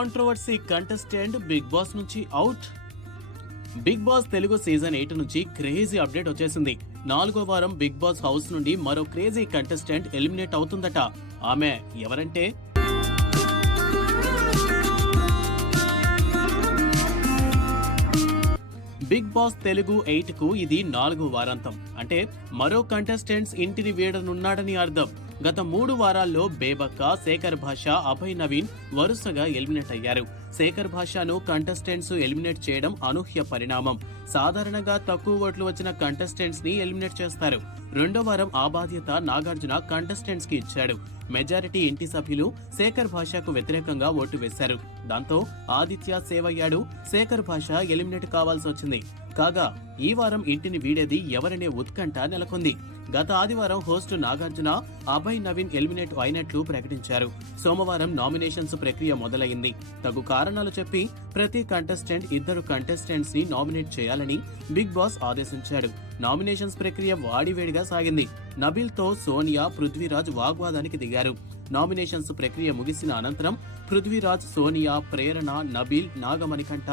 Controversy contestant Big Boss నుంచి అవుట్. Big Boss Telugu season 8 నుంచి క్రేజీ అప్డేట్ వచ్చేసింది. 4వ వారం బిగ్ బాస్ హౌస్ నుండి మరో క్రేజీ కంటెస్టెంట్ ఎలిమినేట్ అవుతుందట. ఆమె ఎవరంటే బిగ్ బాస్ తెలుగు 8 కు ఇది 4వ వారాంతం. అంటే మరో కంటెస్టెంట్స్ ఇంటిని వీడనున్నాడని అర్థం. గత 3 వారాల్లో బేబక్క, శేఖర్ భాష, అభయ్ నవీన్ వరుసగా ఎలిమినేట్ అయ్యారు. శేఖర్ భాషను కంటెస్టెంట్స్ ఎలిమినేట్ చేయడం అనూహ్య పరిణామం. సాధారణంగా తక్కువ ఓట్లు వచ్చిన కంటెస్టెంట్స్ ని ఎలిమినేట్ చేస్తారు. 2వ వారం ఆ బాధ్యత నాగార్జున కంటెస్టెంట్స్ కి ఇచ్చాడు. మెజారిటీ ఇంటి సభ్యులు శేఖర్ భాషకు వ్యతిరేకంగా ఓటు వేశారు. దాంతో ఆదిత్య సేవ్ అయ్యాడు. శేఖర్ భాష ఎలిమినేట్ కావాల్సి వచ్చింది. కాగా ఈ వారం ఇంటిని వీడేది ఎవరనే ఉత్కంఠ నెలకొంది. గత ఆదివారం హోస్ట్ నాగార్జున, అభయ్ నవీన్ ఎలిమినేట్ అయినట్లు ప్రకటించారు. సోమవారం నామినేషన్స్ ప్రక్రియ మొదలైంది. తగు కారణాలు చెప్పి ప్రతి కంటెస్టెంట్ 2 కంటెస్టెంట్స్ ని నామినేట్ చేయాలని బిగ్ బాస్ ఆదేశించాడు. నామినేషన్స్ ప్రక్రియ వాడివేడిగా సాగింది. నబీల్ తో సోనియా, పృథ్వీరాజ్ వాగ్వాదానికి దిగారు. నామినేషన్స్ ప్రక్రియ ముగిసిన అనంతరం పృథ్వీరాజ్, సోనియా, ప్రేరణ, నబీల్, నాగమణికంఠ,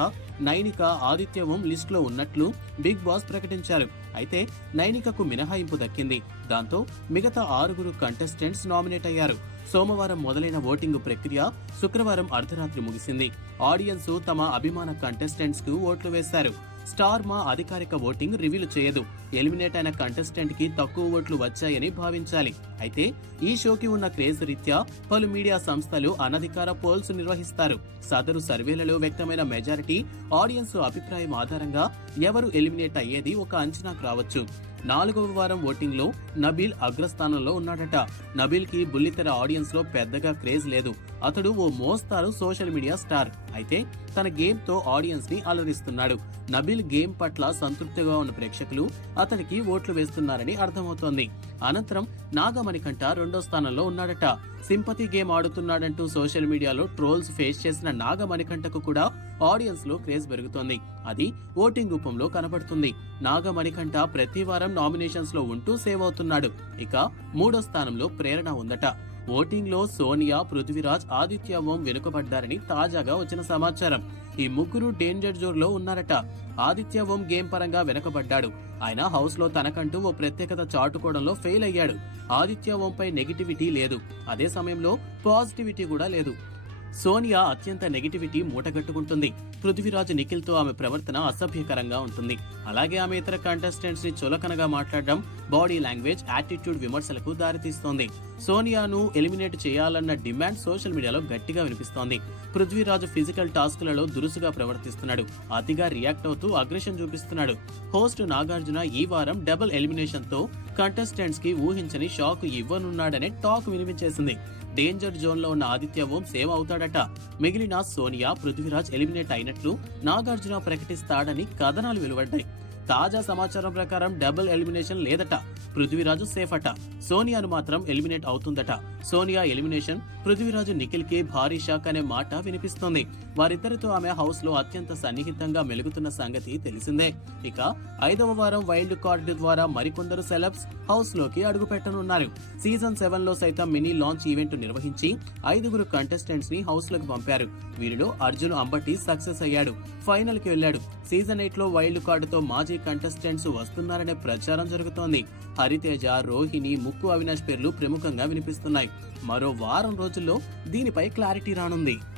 నైనిక, ఆదిత్య ఓం లిస్టులో ఉన్నట్లు బిగ్ బాస్ ప్రకటించారు. అయితే నైనికకు మినహాయింపు దక్కింది. దాంతో మిగతా 6 కంటెస్టెంట్స్ నామినేట్ అయ్యారు. సోమవారం మొదలైన ఓటింగ్ ప్రక్రియ శుక్రవారం అర్ధరాత్రి ముగిసింది. ఆడియన్స్ తమ అభిమాన కంటెస్టెంట్స్ కు ఓట్లు వేశారు. స్టార్ మా అధికారిక ఓటింగ్ రివీల్ చేయదు. ఎలిమినేట్ అయిన కంటెస్టెంట్ కి తక్కువ ఓట్లు వచ్చాయని భావించాలి. అయితే ఈ షోకి ఉన్న క్రేజ్ రీత్యా పలు మీడియా సంస్థలు అనధికార పోల్స్ నిర్వహిస్తారు. సదరు సర్వేలలో వ్యక్తమైన మెజారిటీ ఆడియన్స్ అభిప్రాయం ఆధారంగా ఎవరు ఎలిమినేట్ అయ్యేది ఒక అంచనాకు రావచ్చు. 4వ వారం ఓటింగ్ లో నబీల్ అగ్రస్థానంలో ఉన్నాడట. నబీల్ కి బుల్లితెర ఆడియన్స్ లో పెద్దగా క్రేజ్ లేదు. అతడు ఓ మోస్తారు సోషల్ మీడియా స్టార్. అయితే తన గేమ్ తో ఆడియన్స్ ని అలరిస్తున్నాడు. నబీల్ గేమ్ పట్ల సంతృప్తిగా ఉన్న ప్రేక్షకులు అతనికి ఓట్లు వేస్తున్నారని అర్థమవుతోంది. అనంతరం నాగమణికంఠ 2వ స్థానంలో ఉన్నాడట. సింపతి గేమ్ ఆడుతున్నాడంటూ సోషల్ మీడియాలో ట్రోల్స్ ఫేస్ చేసిన నాగమణికంఠకు కూడా ఆడియన్స్ లో క్రేజ్ పెరుగుతోంది. అది ఓటింగ్ రూపంలో కనబడుతుంది. నాగమణికంఠ ప్రతి వారం నామినేషన్స్ లో ఉంటూ సేవ్ అవుతున్నాడు. ఇక 3వ స్థానంలో ప్రేరణ ఉందట. ఓటింగ్ లో సోనియా, పృథ్వీరాజ్, ఆదిత్య ఓం వెనుకబడ్డారని తాజాగా వచ్చిన సమాచారం. ఈ ముగ్గురు డేంజర్ జోన్ లో ఉన్నారట. ఆదిత్య ఓం గేమ్ పరంగా వెనకబడ్డాడు. ఆయన హౌస్ లో తనకంటూ ఓ ప్రత్యేకత చాటుకోవడంలో ఫెయిల్ అయ్యాడు. ఆదిత్య ఓంపై నెగిటివిటీ లేదు. అదే సమయంలో పాజిటివిటీ కూడా లేదు. సోనియా అత్యంత నెగిటివిటీ మూటగట్టుకుంటుంది. పృథ్వీరాజ్, నిఖిల్ తో ఆమె ప్రవర్తన అసభ్యకరంగా ఉంటుంది. అలాగే ఆమె ఇతర కంటెస్టెంట్స్ ని చులకనగా మాట్లాడడం, బాడీ లాంగ్వేజ్, యాటిట్యూడ్ విమర్శలకు దారితీస్తోంది. సోనియాను ఎలిమినేట్ చేయాలన్న డిమాండ్ సోషల్ మీడియాలో గట్టిగా వినిపిస్తోంది. పృథ్వీరాజ్ ఫిజికల్ టాస్కులలో దురుసుగా ప్రవర్తిస్తున్నాడు. అతిగా రియాక్ట్ అవుతూ అగ్రెషన్ చూపిస్తున్నాడు. హోస్ట్ నాగార్జున ఈ వారం డబుల్ ఎలిమినేషన్ తో కంటెస్టెంట్స్ కి ఊహించని షాక్ ఇవ్వనున్నాడనే టాక్ వినిపించేసింది. డేంజర్ జోన్ లో ఉన్న ఆదిత్య ఓం సేవ్ అవుతాడట. మిగిలిన సోనియా, పృథ్వీరాజ్ ఎలిమినేట్ అయినట్లు నాగార్జున ప్రకటిస్తాడని కథనాలు వెలువడ్డాయి. తాజా సమాచారం ప్రకారం డబుల్ ఎలిమినేషన్ లేదట. పృథ్వీరాజు సేఫ్ అట. సోనియాను మాత్రం ఎలిమినేట్ అవుతుందట. సోనియా ఎలిమినేషన్ పృథ్వీరాజు, నిఖిల్ కి భారీ షాక్ అనే మాట వినిపిస్తోంది. వారిద్దరితో ఆమె హౌస్ లో అత్యంత సన్నిహితంగా మెలుగుతున్న సంగతి తెలిసిందే. ఇక 5వ వారం వైల్డ్ కార్డు ద్వారా మరికొందరు సెలబ్స్ హౌస్ లోకి అడుగు పెట్టనున్నారు. సీజన్ 7 లో సైతం మినీ లాంచ్ ఈవెంట్ నిర్వహించి 5 కంటెస్టెంట్స్ ని హౌస్ లోకి పంపారు. వీరిలో అర్జున్ అంబటి సక్సెస్ అయ్యాడు. ఫైనల్ కి వెళ్లాడు. సీజన్ 8 లో వైల్డ్ కార్డుతో మాజీ కంటెస్టెంట్స్ వస్తున్నారనే ప్రచారం జరుగుతోంది. హరితేజ, రోహిణి, ముక్కు అవినాష్ పేర్లు ప్రముఖంగా వినిపిస్తున్నాయి. మరో వారం రోజుల్లో దీనిపై క్లారిటీ రానుంది.